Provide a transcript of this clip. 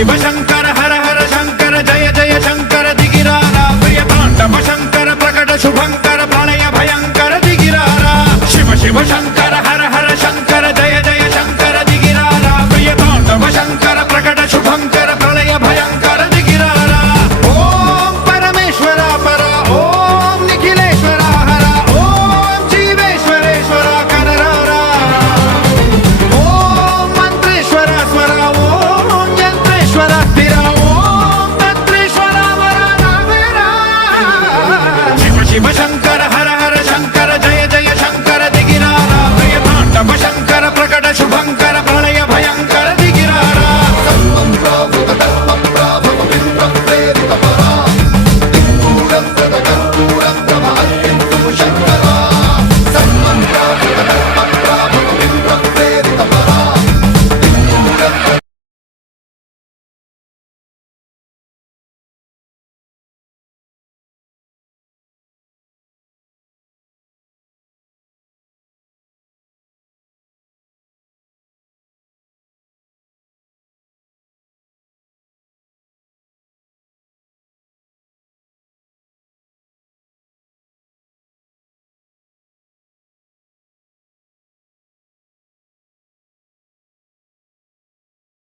शिव शंकर हर हर शंकर जय जय शंकर दिगिरारा प्रिय तांडव शंकर प्रकट शुभंकर प्रलय भयंकर दिगिरारा शिव शिव शंकर